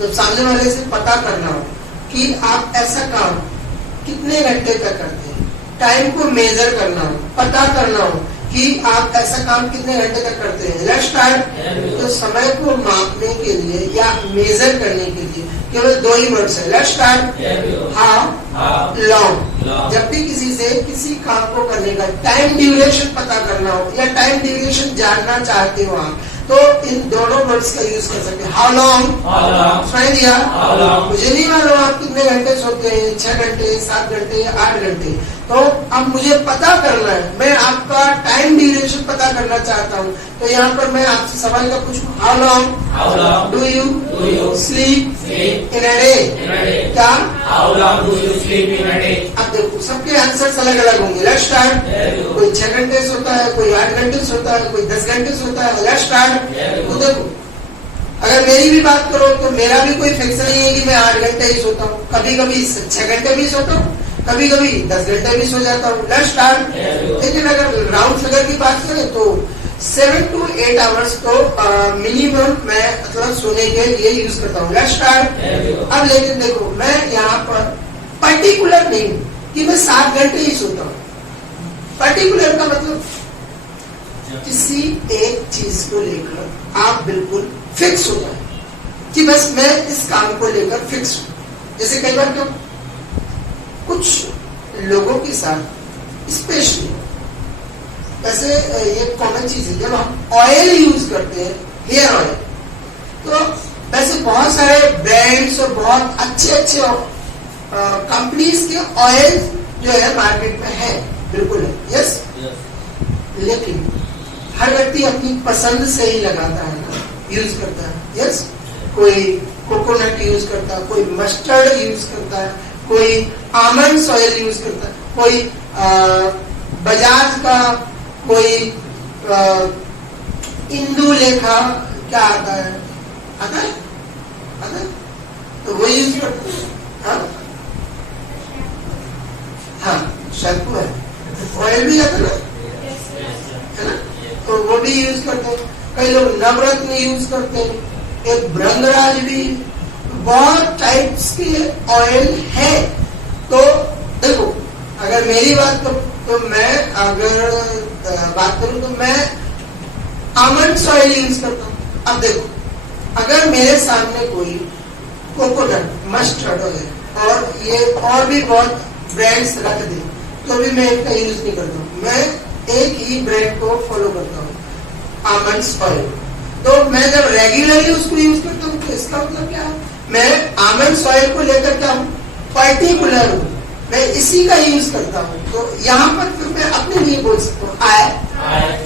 जब सामने वाले से पता करना हो कि आप ऐसा काम कितने घंटे तक करते हैं, टाइम को मेजर करना हो, पता करना हो कि आप ऐसा काम कितने घंटे तक करते हैं। Let's start. तो समय को मापने के लिए या मेजर करने के लिए केवल दो ही वर्ड्स है। Let's start. How long. जब भी किसी से किसी काम को करने का टाइम ड्यूरेशन पता करना हो या टाइम ड्यूरेशन जानना चाहते हो आप, तो इन दोनों वर्ड्स का यूज कर सकते हैं। हाउ लॉन्ग, सुनाई दिया? मुझे नहीं मालूम आप कितने घंटे सोते हैं, 6 घंटे, 7 घंटे या 8 घंटे। तो अब मुझे पता करना है, मैं आपका टाइम ड्यूरेशन पता करना चाहता हूँ। तो यहाँ पर मैं आपसे सवाल का पूछूं, how long do you sleep in a day? क्या? How long do you sleep in a day? अब देखो सबके आंसर्स अलग अलग होंगे। Let's start. कोई 6 घंटे सोता है, कोई 8 घंटे सोता है, कोई 10 घंटे सोता है। Let's start. तो देखो अगर मेरी भी बात करो तो मेरा भी कोई फिक्स नहीं है कि मैं 8 घंटे ही सोता हूँ, कभी कभी 6 घंटे भी सोता हूँ, कभी कभी 10 घंटे भी सो जाता हूँ। Let's start. लेकिन अगर राउंड फिगर की बात करें तो 7 to 8 आवर्स तो मिनिमम मैं मतलब सोने के लिए यूज करता हूँ। Let's start. अब लेकिन देखो मैं यहाँ पर पर्टिकुलर नहीं हूँ कि मैं 7 घंटे ही सोता हूँ। पर्टिकुलर का मतलब किसी एक चीज को लेकर आप बिल्कुल फिक्स होता है कि बस मैं इस काम को लेकर फिक्स हूं। जैसे कई बार क्यों कुछ लोगों के साथ स्पेशली वैसे ये कॉमन चीज है, जब हम ऑयल यूज करते हैं, हेयर ऑयल, तो वैसे बहुत सारे ब्रांड्स और बहुत अच्छे कंपनीज के ऑयल जो है मार्केट में है, बिल्कुल है। यस, लेकिन हर व्यक्ति अपनी पसंद से ही लगाता है ना, यूज करता है। यस, कोई कोकोनट यूज करता है, कोई मस्टर्ड यूज करता है, कोई आमंड ऑयल यूज करता है, कोई बजाज का, कोई इंदुलेखा क्या आता है, आता है, आता है? तो वो यूज करते हैं। हाँ, शैम्पू है, ऑयल भी आता है ना, तो वो भी यूज करते हैं। कई लोग नवरत्न यूज करते हैं, एक भृंगराज भी, बहुत टाइप्स के ऑयल है। तो देखो अगर मेरी बात करूं तो मैं अगर बात करूं तो मैं आमंड ऑयल यूज करता हूं। अब देखो अगर मेरे सामने कोई कोकोनट, मस्टर्ड ऑयल और ये और भी बहुत ब्रांड्स रख दे तो भी मैं इनका यूज नहीं करता हूँ। मैं एक ही ब्रांड को फॉलो करता हूँ, आमंड ऑयल। तो मैं जब रेगुलरली उसको यूज करता हूँ तो इसका मतलब क्या है, मैं आमंड ऑयल को लेकर क्या हूँ, पर्टिकुलर हूँ, मैं इसी का यूज करता हूँ। तो यहाँ पर फिर मैं अपने लिए बोल सकता हूँ, I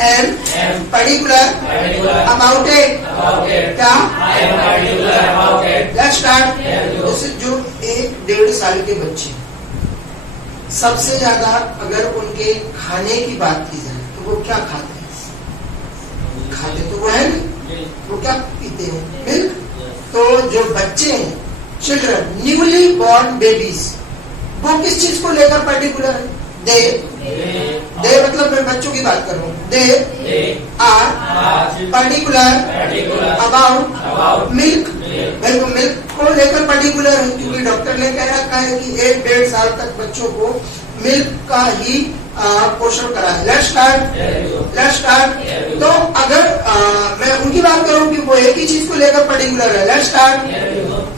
am particular about it. क्या? Let's start. जैसे जो 1-1.5 साल के बच्चे, सबसे ज्यादा अगर उनके खाने की बात की जाए तो वो क्या खाते हैं? खाते तो वो है नहीं, वो क्या पीते हैं? मिल्क। तो जो बच्चे हैं, चिल्ड्रन, न्यूली बॉर्न बेबीज, वो किस चीज को लेकर पर्टिकुलर है? दे मतलब मैं बच्चों की बात कर रहा हूँ। They are particular about milk. भाई वो मिल्क को लेकर पर्टिकुलर है क्योंकि डॉक्टर ने कह रखा है कि 1-1.5 साल तक बच्चों को मिल्क का ही पोषण कराए। Let's start. तो अगर मैं उनकी बात करूं कि वो एक ही चीज को लेकर पर्टिकुलर है। Let's start.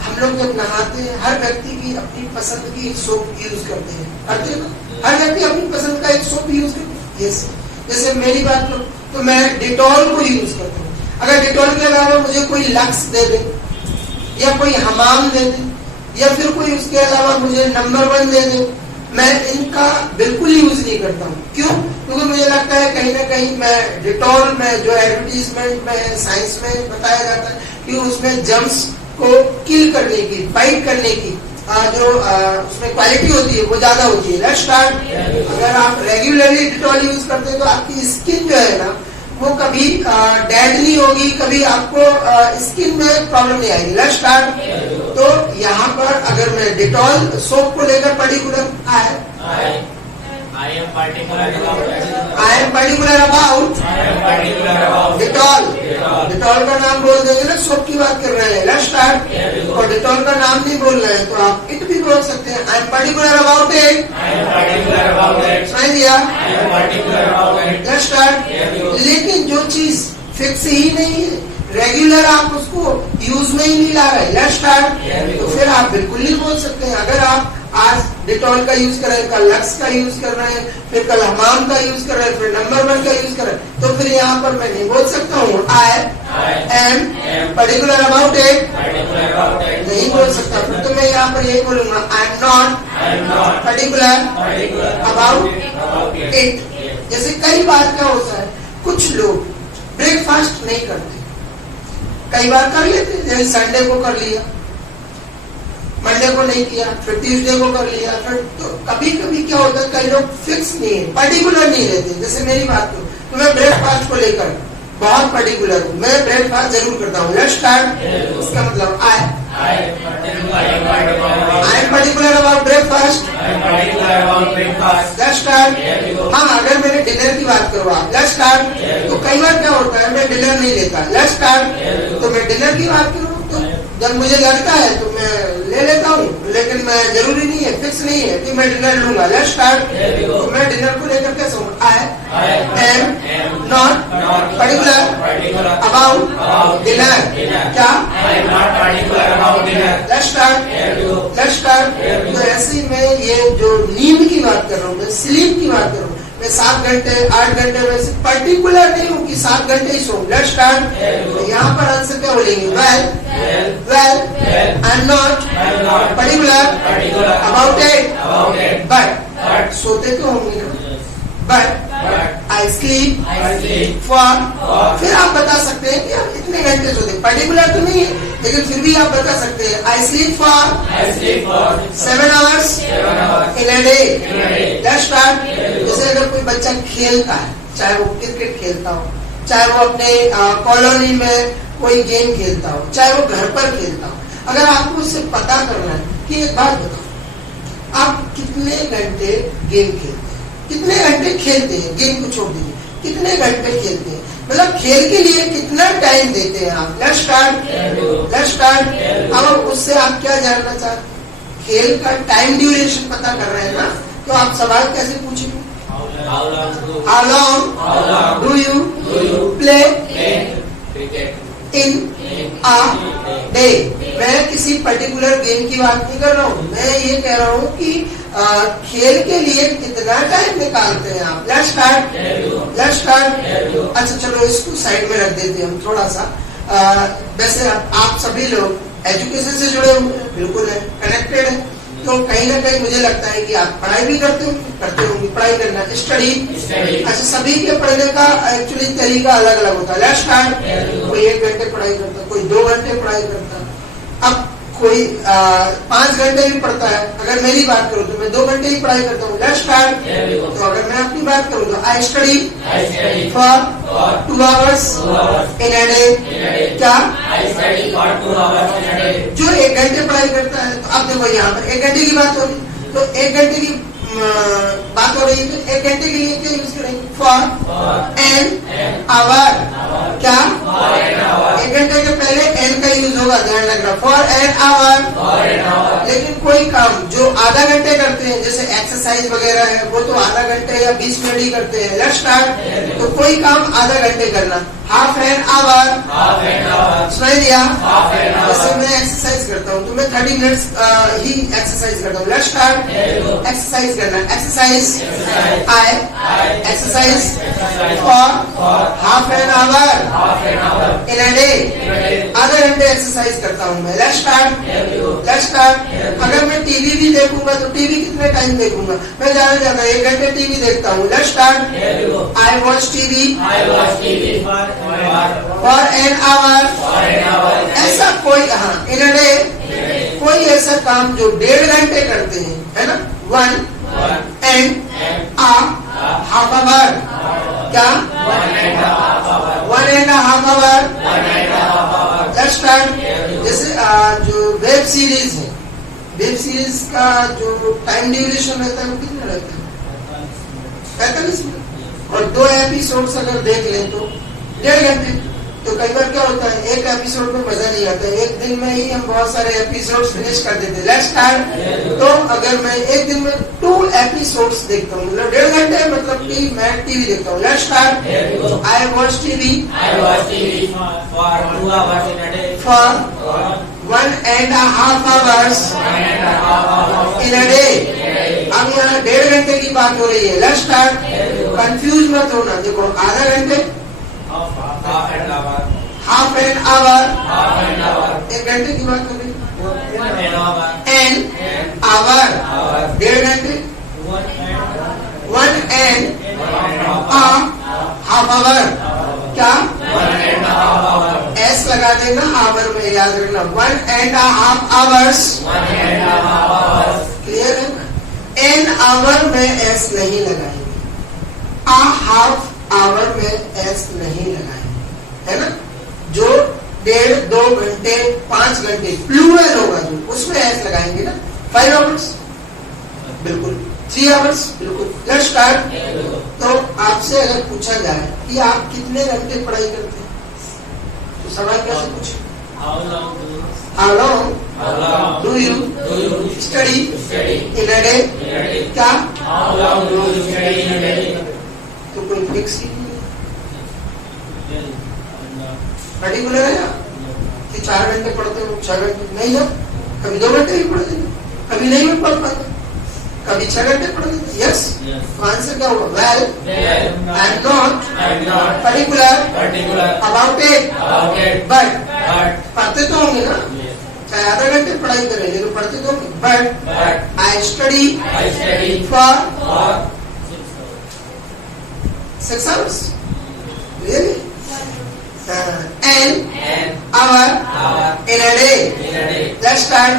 हम लोग जब नहाते हैं, हर व्यक्ति की अपनी पसंद की सोप यूज करते हैं, करते हैं। हर व्यक्ति अपनी पसंद का एक सोप यूज करते हैं। यस, जैसे मेरी बात करूं तो मैं डिटॉल को यूज करता हूँ। अगर डिटॉल के अलावा मुझे कोई लक्स दे दे या कोई हमाम दे दे या फिर कोई उसके अलावा मुझे नंबर 1 दे दे, मैं इनका बिल्कुल यूज नहीं करता हूँ। क्यों? क्योंकि मुझे लगता है कहीं ना कहीं मैं डिटॉल में जो एडवर्टीजमेंट में साइंस में बताया जाता है कि उसमें जर्म्स को किल करने की, फाइट करने की जो उसमें क्वालिटी होती है वो ज्यादा होती है। Let's start. अगर आप रेगुलरली डिटॉल यूज करते हैं तो आपकी स्किन जो है ना वो कभी डेड नहीं होगी, कभी आपको स्किन में प्रॉब्लम नहीं आएगी। Let's start. तो यहाँ पर अगर मैं डिटॉल सोप को लेकर particular I am particular about Dettol. Dettol का नाम बोल देंगे ना, सोप की बात कर रहे हैं। Let's start. और है तो आप इट भी बोल सकते हैं। आई एम पर्टिकुलर अबाउट इट, सुनाई दिया, लेट्स स्टार्ट। लेकिन जो चीज फिक्स ही नहीं है, रेगुलर आप उसको यूज में ही नहीं ला रहे, लेट्स स्टार्ट, तो फिर आप बिल्कुल नहीं बोल सकते हैं। अगर आप आज डिटॉल का यूज कर रहे हैं, कल लक्स का यूज कर रहे हैं, फिर कल हमाम का यूज कर रहे हैं, फिर नंबर 1 का यूज कर रहे हैं, तो फिर यहाँ पर मैं नहीं बोल सकता हूँ I am particular about it, नहीं बोल सकता। फिर तो मैं यहाँ पर यही बोलूंगा I am not particular about it. जैसे कई बार क्या होता है, कुछ लोग ब्रेकफास्ट नहीं करते, कई बार कर लेते हैं, जैसे संडे को कर लिया, मंडे को नहीं किया, फिर ट्यूसडे को कर लिया, फिर तो कभी कभी क्या होता है, कई लोग फिक्स नहीं है, पर्टिकुलर नहीं रहते। जैसे मेरी बात करूं तो मैं ब्रेकफास्ट को लेकर बहुत पर्टिकुलर हूँ, मैं ब्रेकफास्ट जरूर करता हूँ, लेट्स स्टार्ट। इसका मतलब आई am particular about breakfast, let's start. हाँ, अगर मैंने डिनर की बात करूँ आप, लेट्स स्टार्ट। तो कई बार क्या होता है, मैं डिनर नहीं लेता, लेट्स स्टार्ट। तो मैं डिनर की बात करूँ तो जब मुझे लगता है तो मैं ले लेता हूँ, लेकिन मैं जरूरी नहीं है, फिक्स नहीं है कि मैं डिनर लूंगा, लेट्स स्टार्ट। तो मैं डिनर को लेकर कैसे हूँ, I am not particular about dinner, क्या, लेट्स स्टार्ट। तो ऐसे में ये जो नींद की बात कर रहा हूँ, मैं स्लीप की बात कर रहा हूँ, मैं 7 घंटे 8 घंटे में से पर्टिकुलर नहीं हूँ कि 7 घंटे ही सोऊं, लेट्स स्टार्ट। तो यहाँ पर आंसर क्या बोलेंगे, well I am not particular about it, but सोते तो होंगे ना, बट आई स्लीप फॉर। फिर आप बता सकते हैं कि आप इतने घंटे सोते, पर्टिकुलर तो नहीं है, लेकिन फिर भी आप बता सकते हैं I sleep for 7 hours in a day, let's start. जैसे अगर कोई बच्चा खेलता है, चाहे वो क्रिकेट खेलता हो, चाहे वो अपने कॉलोनी में कोई गेम खेलता हो, चाहे वो घर पर खेलता हो, अगर आपको उससे पता करना है कि एक बात बताओ, आप कितने घंटे गेम खेलते हैं, कितने घंटे खेलते हैं, गेम को छोड़ दीजिए, कितने घंटे खेलते हैं, मतलब खेल के लिए कितना टाइम देते हैं आप, लेट्स स्टार्ट। अब उससे आप क्या जानना चाहते हैं, खेल का टाइम ड्यूरेशन पता कर रहे हैं ना, तो आप सवाल कैसे पूछेंगे, how long do you play in a day. मैं किसी पर्टिकुलर गेम की बात नहीं कर रहा हूँ, मैं ये कह रहा हूँ कि खेल के लिए कितना टाइम निकालते हैं आप, लेट्स स्टार्ट। अच्छा चलो इसको साइड में रख देते हैं हम थोड़ा सा। वैसे आप सभी लोग एजुकेशन से जुड़े हुए हैं, बिल्कुल है, कनेक्टेड है, तो कहीं ना कहीं मुझे लगता है कि आप पढ़ाई भी करते होंगे, पढ़ाई करना, स्टडी। अच्छा, सभी के पढ़ने का एक्चुअली तरीका अलग अलग होता है, लेट्स स्टार्ट। कोई 1 घंटे पढ़ाई करता है, कोई 2 घंटे पढ़ाई करता है, अब कोई 5 घंटे भी पढ़ता है। अगर मेरी बात करूँ तो मैं 2 घंटे ही पढ़ाई करता हूँ, लेट्स स्टार्ट। तो अगर मैं अपनी बात करूँ तो I study for 2 hours in a day, क्या, जो 1 घंटे पढ़ाई करता है। तो अब देखो यहाँ पर 1 घंटे की बात हो रही, तो 1 घंटे की बात हो रही है, तो 1 घंटे के लिए क्या यूज करेंगे, फॉर एन आवर, क्या, 1 घंटे के पहले एन का यूज होगा, ध्यान रखना, फॉर एन आवर। लेकिन कोई काम जो आधा घंटे करते हैं, जैसे एक्सरसाइज वगैरह है, वो तो आधा घंटे या 20 मिनट ही करते हैं, लेट्स स्टार्ट। तो कोई काम आधा घंटे करना, हाफ एन आवर, सुनाई दिया। जैसे मैं एक्सरसाइज करता हूँ तो मैं 30 मिनट्स ही एक्सरसाइज करता हूँ, लेट्स स्टार्ट। एक्सरसाइज करना, exercise, I exercise for half an hour in a day, आधा घंटे एक्सरसाइज करता हूँ मैं, लेट्स स्टार्ट। अगर मैं टीवी भी देखूंगा तो टीवी कितने टाइम देखूंगा, मैं ज्यादा 1 घंटे टीवी देखता हूँ, let's start. I watch TV for an hour. ऐसा कोई, हाँ, इन अ डे, कोई ऐसा काम जो 1.5 घंटे करते हैं, है ना, 1 and a half hour, क्या, 1.5 hour, लेट्स स्टार्ट। जैसे जो वेब सीरीज है, वेब सीरीज का जो टाइम ड्यूरेशन रहता है वो कितना रहता है, 45 मिनट, और 2 एपिसोड्स अगर देख लें तो 1.5 घंटे। तो कई बार क्या होता है, एक एपिसोड में मजा नहीं आता, एक दिन में ही हम बहुत सारे एपिसोड्स फिनिश कर देते हैं। Let's start. तो अगर मैं एक दिन में 2 एपिसोड्स देखता हूँ, मतलब 1.5 घंटे, मतलब कि मैं टीवी देखता हूँ। Let's start. I watch TV for 1.5 hours in a day. अब यहाँ 1.5 घंटे की बात हो रही है। Let's start. कंफ्यूज मत होना, देखो आधा घंटे, हाफ एन आवर, 1 घंटे की बात हो रही है। एन आवर, 1.5 घंटे, 1 एंड हाफ आवर। क्या एस लगा देना आवर में, याद रखना। 1.5 hours। क्लियर है ना? एन आवर में एस नहीं लगाएंगे, हाफ आवर में एस नहीं लगाएंगे, है ना? जो 1.5, 2 घंटे, 5 घंटे प्लूरल होगा जो, उसमें एस लगाएंगे ना। 5 hours बिल्कुल, 3 hours बिल्कुल। Let's start. तो आपसे अगर पूछा जाए कि आप कितने घंटे पढ़ाई करते हैं, तो सवाल कैसे पूछे? How long do you study in a day? क्या? तो कोई फिक्स ही नहीं है, पर्टिकुलर है कि 4 घंटे पढ़ते हो, 6 घंटे नहीं है, कभी 2 घंटे ही पढ़ देते, कभी नहीं भी पढ़ पाते, कभी 6 घंटे पढ़ देते। यस, आंसर क्या होगा? Well, I am not particular about it, but पढ़ते तो होंगे ना, चाहे आधा घंटे पढ़ाई करें लेकिन पढ़ते तो होंगे। But I study for 6 hours, really? An hour in a day. Let's start.